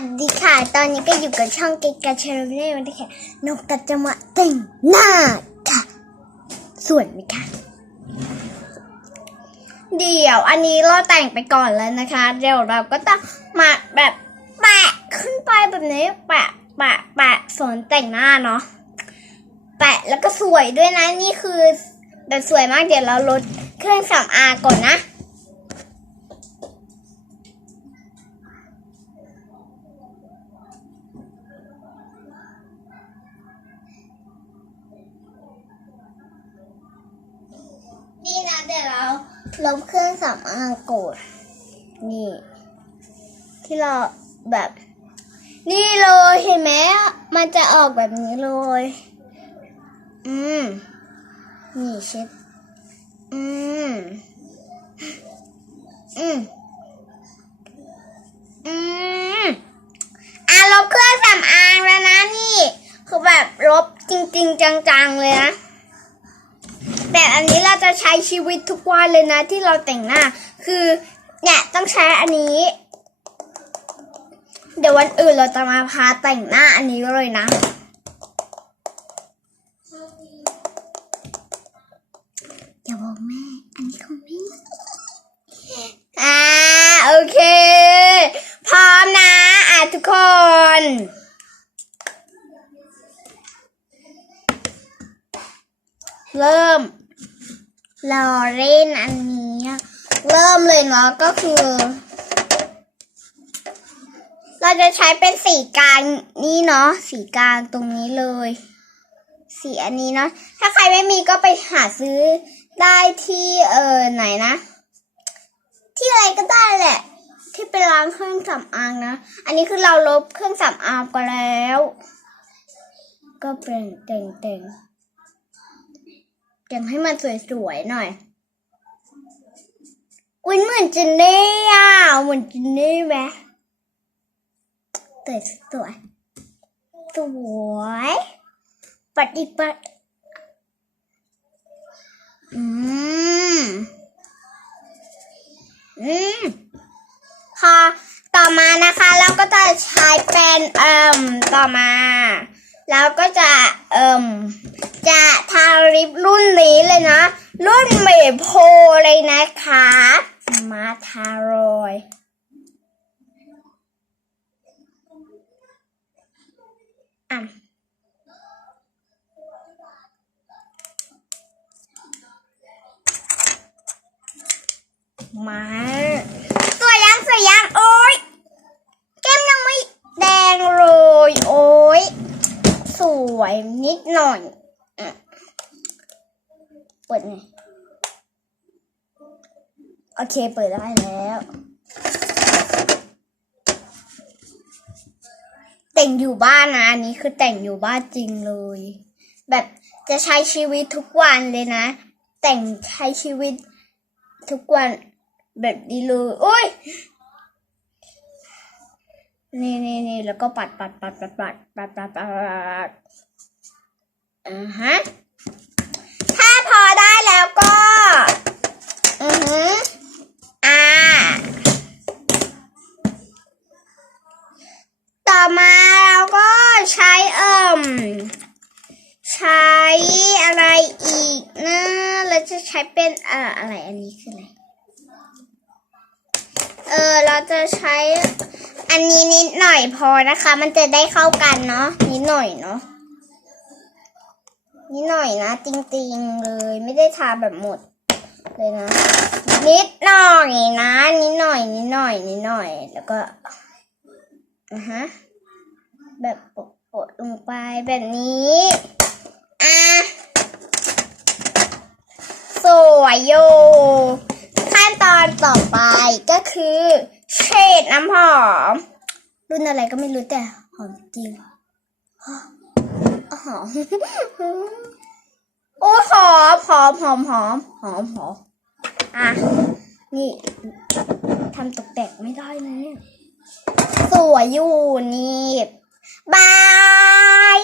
สดีค่ะ ตอนนี้ก็อยู่กับช่องเกกาเชลเน่วันนี้ค่ะนกกระจะมาแต่งหน้าค่ะ ส่วนไหมคะเดี๋ยวอันนี้เราแต่งไปก่อนแล้วนะคะ เดี๋ยวเราก็ต้องมาแบบแปะขึ้นไปแบบนี้ แปะแปะแปะส่วนแต่งหน้าเนาะแปะแล้วก็สวยด้วยนะนี่คือแบบสวยมากเดี๋ยวเราลดเครื่องสำอางก่อนนะ ลบเครื่องสำอางโกดนี่ ที่เราแบบ นี่เลยเห็นไหมมันจะออกแบบนี้เลย อืม นี่เช็ดอืม อืม อืม อะลบเครื่องสำอางแล้วนะนี่ คือแบบลบจริง ๆ จัง ๆ เลยนะ แต่อันนี้เราจะใช้ชีวิตทุกวันเลยนะ ที่เราแต่งหน้า คือเนี่ยต้องใช้อันนี้ เดี๋ยววันอื่นเราจะมาพาแต่งหน้าอันนี้เลยนะ อย่าบอกแม่ อันนี้ของแม่อ่าโอเค พร้อมนะ อะทุกคนเริ่ม เรอเล่นอันนี้ เริ่มเลยเนาะก็คือ เราจะใช้เป็นสีกลางนี้เนาะสีกลางตรงนี้เลย สีอันนี้เนาะถ้าใครไม่มีก็ไปหาซื้อได้ที่เออไหนนะ ที่อะไรก็ได้แหละ ที่ไปล้างเครื่องสำอางนะ อันนี้คือเราลบเครื่องสำอางก็แล้ว ก็เป็นแต่งแต่งๆ แต่งให้มันสวยๆหน่อย อุ้ยเหมือนจินนี่อะเหมือนจินนี่ไหมแต่สวยสวยปฏิบัติอืม อืม พอต่อมานะคะ เราก็จะใช้เป็นเอ่มต่อมา แล้วก็จะเอ่ม จะทาลิปรุ่นนี้เลยนะ รุ่นเมโพเลยนะคะ มาทาโรยอะมาสวยยังสวยยังโอ้ยแก้มยังไม่แดงเลย โอ้ยสวยนิดหน่อย อะเปิดไงโอเคเปิดได้แล้วแต่งอยู่บ้านนะอันนี้คือแต่งอยู่บ้านจริงเลย แบบจะใช้ชีวิตทุกวันเลยนะ แต่งใช้ชีวิตทุกวันแบบนี้เลยโอ้ยนี่นี่นี่แล้วก็ปัดปัดปัดปัดปัดปัดปัดปัด ปัดอ่าฮะถ้าพอได้แล้วก็ อือหืออ่า ต่อมาเราก็ใช้เอิ่ม ใช้อะไรอีกนะเราจะใช้เป็นเอ่ออะไรอันนี้คืออะไร เออเราจะใช้อันนี้นิดหน่อยพอนะคะ มันจะได้เข้ากันเนาะนิดหน่อยเนาะ นิดหน่อยนะ จริงๆเลยไม่ได้ทาแบบหมด เลยนะ นิดหน่อยนะ นิดหน่อย นิดหน่อย นิดหน่อย แล้วก็อะฮะแบบปดลงไปแบบนี้อะสวยโยขั้นตอนต่อไปก็คือเฉดน้ำหอม รุ่นอะไรก็ไม่รู้แต่หอมจริง หอมโอ้หอมหอมหอมหอมหอมหอมอะ นี่ทำตกแต่งไม่ได้นะเนี่ยสวยอยู่นี่บาย